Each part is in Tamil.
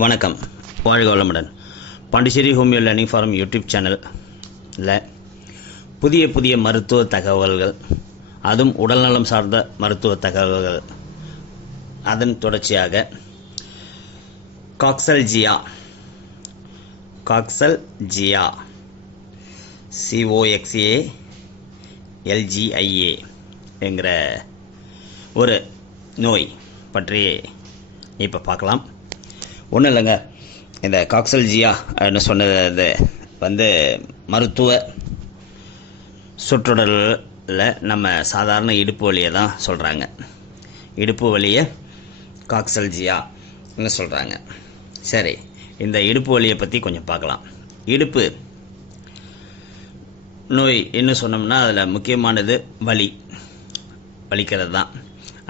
வணக்கம், வாழ்க வளமுடன். Pondicherry homeo learning forum YouTube சேனலில் புதிய மருத்துவ தகவல்கள், அதுவும் உடல்நலம் சார்ந்த மருத்துவ தகவல்கள், அதன் தொடர்ச்சியாக காக்சல்ஜியா COXALGIA என்கிற ஒரு நோய் பற்றி இப்போ பார்க்கலாம். ஒன்றும் இல்லைங்க, இந்த காக்சல்ஜியான்னு சொன்னது மருத்துவ சுற்றுடலில் நம்ம சாதாரண இடுப்பு வலியை தான் சொல்கிறாங்க. இடுப்பு வலியை காக்சல்ஜியான்னு சொல்கிறாங்க. சரி, இந்த இடுப்பு வலியை பற்றி கொஞ்சம் பார்க்கலாம். இடுப்பு நோய் என்ன சொன்னோம்னா அதில் முக்கியமானது வலிக்கிறது தான்.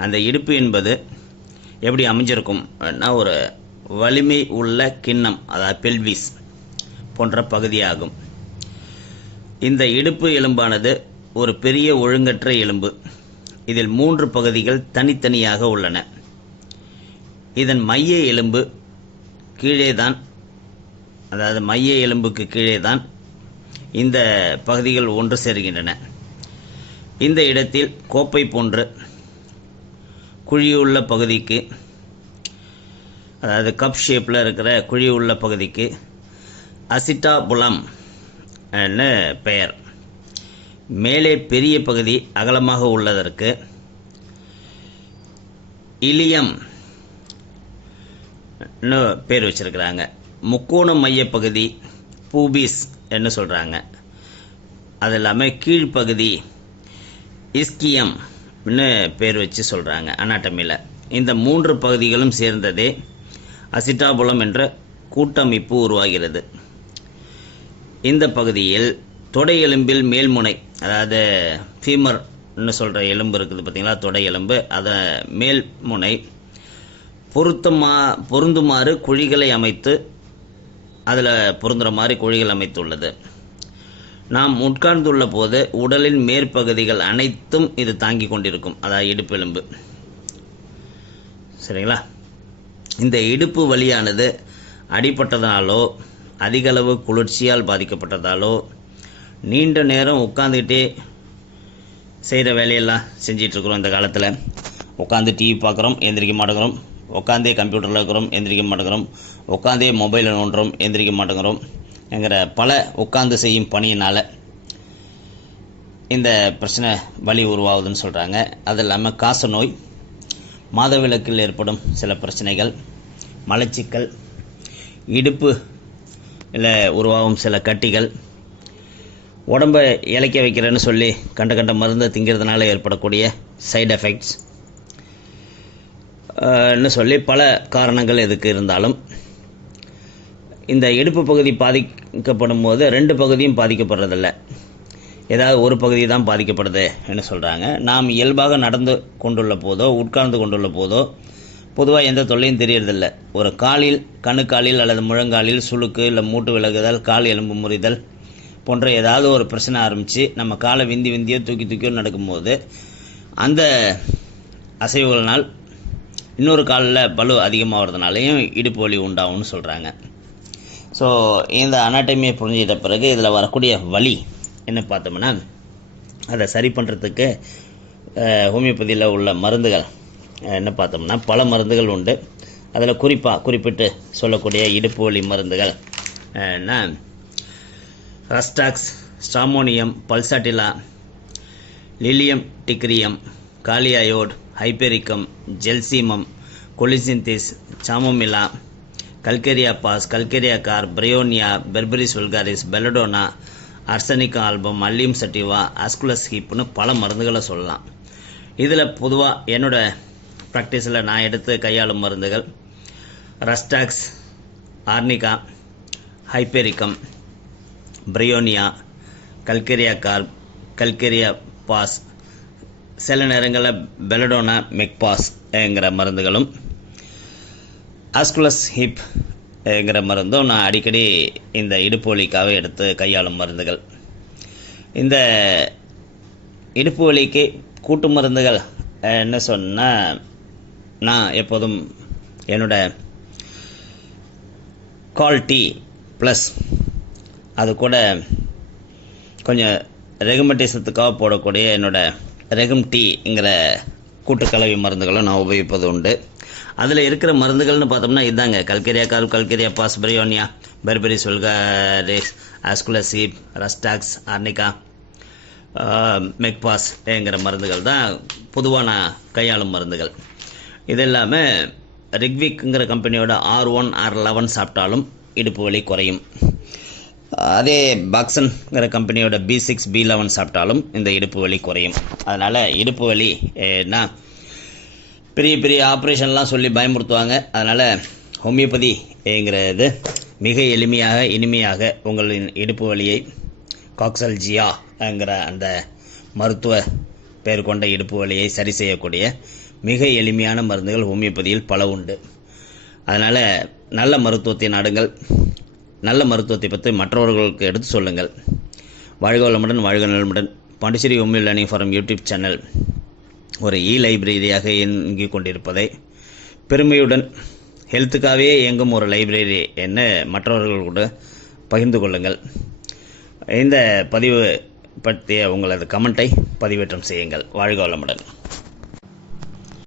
அந்த இடுப்பு என்பது எப்படி அமைஞ்சிருக்கும்னா ஒரு வலிமை உள்ள கிண்ணம், அதாவது பெல்விஸ் போன்ற பகுதியாகும். இந்த இடுப்பு எலும்பானது ஒரு பெரிய ஒழுங்கற்ற எலும்பு. இதில் 3 பகுதிகள் தனித்தனியாக உள்ளன. இதன் மைய எலும்பு கீழே தான், அதாவது மைய எலும்புக்கு கீழே தான் இந்த பகுதிகள் ஒன்று சேர்கின்றன. இந்த இடத்தில் கோப்பை போன்று குழியுள்ள பகுதிக்கு, அதாவது கப் ஷேப்பில் இருக்கிற குழியுள்ள பகுதிக்கு அசிட்டாபுலம் பெயர். மேலே பெரிய பகுதி அகலமாக உள்ளதற்கு இலியம் பேர் வச்சிருக்கிறாங்க. முக்கோண மையப்பகுதி பூபிஸ் என்ன சொல்கிறாங்க. அது இல்லாமல் கீழ்ப்பகுதி இஸ்கியம்னு பேர் வச்சு சொல்கிறாங்க அனாட்டமியில். இந்த 3 பகுதிகளும் சேர்ந்ததே அசிட்டாபுலம் என்ற கூட்டமைப்பு உருவாகிறது. இந்த பகுதியில் தொடை எலும்பில் மேல்முனை, அதாவது ஃபீமர்னு சொல்கிற எலும்பு இருக்குது பார்த்தீங்களா, தொடை எலும்பு, அதை மேல்முனை பொருந்துமாறு குழிகளை அமைத்து, அதில் பொருந்துகிற மாதிரி குழிகள் அமைத்துள்ளது. நாம் உட்கார்ந்துள்ள போது உடலின் மேற்பகுதிகள் அனைத்தும் இது தாங்கி கொண்டிருக்கும், அதாவது இடுப்பு எலும்பு. சரிங்களா? இந்த இடுப்பு வலியானது அடிபட்டதாலோ, அதிகளவு குளிர்ச்சியால் பாதிக்கப்பட்டதாலோ, நீண்ட நேரம் உட்காந்துக்கிட்டே செய்கிற வேலையெல்லாம் செஞ்சிட்ருக்குறோம். இந்த காலத்தில் உட்காந்து டிவி பார்க்குறோம், எந்திரிக்க மாட்டேங்கிறோம். உட்காந்தே கம்ப்யூட்டரில் இருக்கிறோம், எந்திரிக்க மாட்டேங்கிறோம். உட்காந்தே மொபைலில் நோண்டுறோம், எந்திரிக்க மாட்டேங்கிறோம் என்கிற பல உட்காந்து செய்யும் பணியினால் இந்த பிரச்சனை வலி உருவாகுதுன்னு சொல்கிறாங்க. அது இல்லாமல் காச நோய், மாதவிலக்கில் ஏற்படும் சில பிரச்சனைகள், மலச்சிக்கல், இடுப்பு இல்லை உருவாகும் சில கட்டிகள், உடம்பை இளைக்க வைக்கிறேன்னு சொல்லி கண்ட மருந்தை திங்கிறதுனால ஏற்படக்கூடிய சைடு எஃபெக்ட்ஸ் சொல்லி பல காரணங்கள் எதுக்கு இருந்தாலும், இந்த இடுப்பு பகுதி பாதிக்கப்படும் போது 2 பகுதியும் பாதிக்கப்படுறதில்ல, ஏதாவது ஒரு பகுதி தான் பாதிக்கப்படுது என்று சொல்கிறாங்க. நாம் இயல்பாக நடந்து கொண்டுள்ள போதோ, உட்கார்ந்து கொண்டுள்ள போதோ பொதுவாக எந்த தொல்லையும் தெரியறதில்லை. ஒரு காலில், கணுக்காலில் அல்லது முழங்காலில் சுளுக்கு இல்லை மூட்டு விலகுதல், கால் எலும்பு முறிதல் போன்ற ஏதாவது ஒரு பிரச்சனை ஆரம்பித்து நம்ம காலை விந்தியோ தூக்கியோ நடக்கும்போது அந்த அசைவுகள்னால் இன்னொரு காலில் பலு அதிகமாகிறதுனாலையும் இடுப்பு வலி உண்டாகும்னு சொல்கிறாங்க. ஸோ இந்த அனாட்டமியை புரிஞ்சிட்ட பிறகு இதில் வரக்கூடிய வலி என்ன பார்த்தோம்னா, அதை சரி பண்ணுறதுக்கு ஹோமியோபதியில் உள்ள மருந்துகள் என்ன பார்த்தோம்னா பல மருந்துகள் உண்டு. அதில் குறிப்பிட்டு சொல்லக்கூடிய இடுப்பு வலி மருந்துகள் rhus tox, stramonium, pulsatilla, lilium tigrinum, kali iod, hypericum, gelsemium, colocynthis, chamomilla, calcarea phos, calcarea carb, bryonia, berberis vulgaris, belladonna, arsenicum album, allium sativa, aesculus ஹீப்னு பல மருந்துகளை சொல்லலாம். இதில் பொதுவாக என்னோட ப்ராக்டிஸில் நான் எடுத்து கையாளும் மருந்துகள் rhus tox, arnica, hypericum, bryonia, calcarea carb, calcarea phos, சில நேரங்களில் பெலடோனா மெக்பாஸ் என்கிற மருந்துகளும், ஆஸ்குலஸ் ஹிப் என்கிற மருந்தும் நான் அடிக்கடி இந்த இடுப்பு வலிக்காக எடுத்து கையாளும் மருந்துகள். இந்த இடுப்பு வலிக்கு கூட்டு மருந்துகள் என்ன சொன்னால், நான் எப்போதும் என்னோட கால் டீ ப்ளஸ் அது கூட கொஞ்சம் ரெகுமெண்டேஷத்துக்காக போடக்கூடிய என்னோடய ரெகும் டீங்கிற கூட்டுக்கலவை மருந்துகளை நான் உபயோகிப்பது உண்டு. அதில் இருக்கிற மருந்துகள்னு பார்த்தோம்னா இதாங்க: calcarea carb, calcarea phos, bryonia, berberis vulgaris, aesculus hip, rhus tox, arnica, மெக்பாஸ்ங்கிற மருந்துகள் தான் பொதுவாக நான் கையாளும் மருந்துகள். இது இல்லாமல் ரிக்விக்ங்கிற கம்பெனியோட R1 R11 சாப்பிட்டாலும் இடுப்பு வலி குறையும். அதே பாக்ஸன்ங்கிற கம்பெனியோட B6 B11 சாப்பிட்டாலும் இந்த இடுப்பு வலி குறையும். அதனால் இடுப்பு வலினா பெரிய பெரிய ஆப்ரேஷன்லாம் சொல்லி பயமுறுத்துவாங்க. அதனால் ஹோமியோபதிங்கிறது மிக எளிமையாக இனிமையாக உங்களின் இடுப்பு வலியை காக்சல்ஜியாங்கிற அந்த மருத்துவ பெயர் கொண்ட இடுப்பு வலியை சரி செய்யக்கூடிய மிக எளிமையான மருந்துகள் ஹோமியோபதியில் பல உண்டு. அதனால் நல்ல மருத்துவத்தை நாடுங்கள். நல்ல மருத்துவத்தை பற்றி மற்றவர்களுக்கு எடுத்து சொல்லுங்கள். வாழ்க வளமுடன், வாழ்க நலமுடன். Pondicherry homeo learning forum YouTube channel ஒரு லைப்ரரியாக இயங்கிக் கொண்டிருப்பதை பெருமையுடன், ஹெல்த்துக்காகவே இயங்கும் ஒரு லைப்ரரி என்ன மற்றவர்கள் கூட பகிர்ந்து கொள்ளுங்கள். இந்த பதிவு பற்றிய உங்களது கமெண்ட்டை பதிவேற்றம் செய்யுங்கள். வாழ்க வளமுடன்.